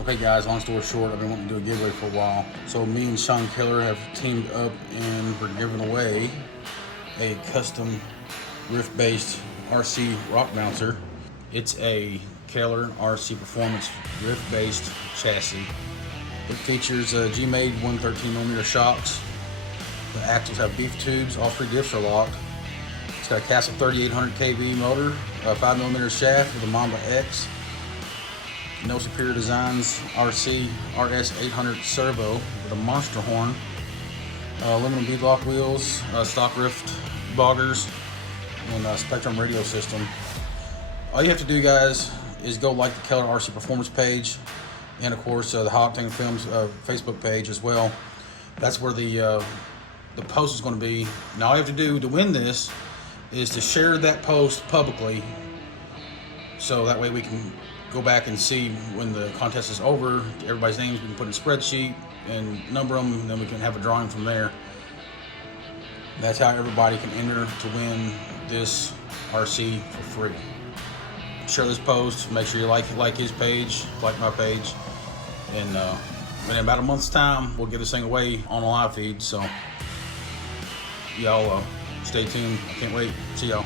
Okay guys, long story short, I've been wanting to do a giveaway for a while. So me and Sean Keller have teamed up and we're giving away a custom Ryft-based RC rock bouncer. It's a Keller RC Performance Ryft-based chassis. It features Gmade 113mm shocks. The axles have beef tubes, all three diffs are locked. It's got a Castle 3800 kV motor, a 5mm shaft with a Mamba X. No Superior Designs RC RS 800 servo with a monster horn, aluminum bead lock wheels, stock Ryft boggers, and a Spektrum radio system. All you have to do, guys, is go like the Keller RC Performance page, and of course the OCTANE Films Facebook page as well. That's where the post is going to be. Now all you have to do to win this is to share that post publicly, so that way we can go back and see when the contest is over. Everybody's names we can put in a spreadsheet and number them, and then we can have a drawing from there. That's how everybody can enter to win this RC for free. Share this post, make sure you like his page, like my page, and in about a month's time we'll give this thing away on a live feed. So y'all stay tuned. I can't wait. See y'all.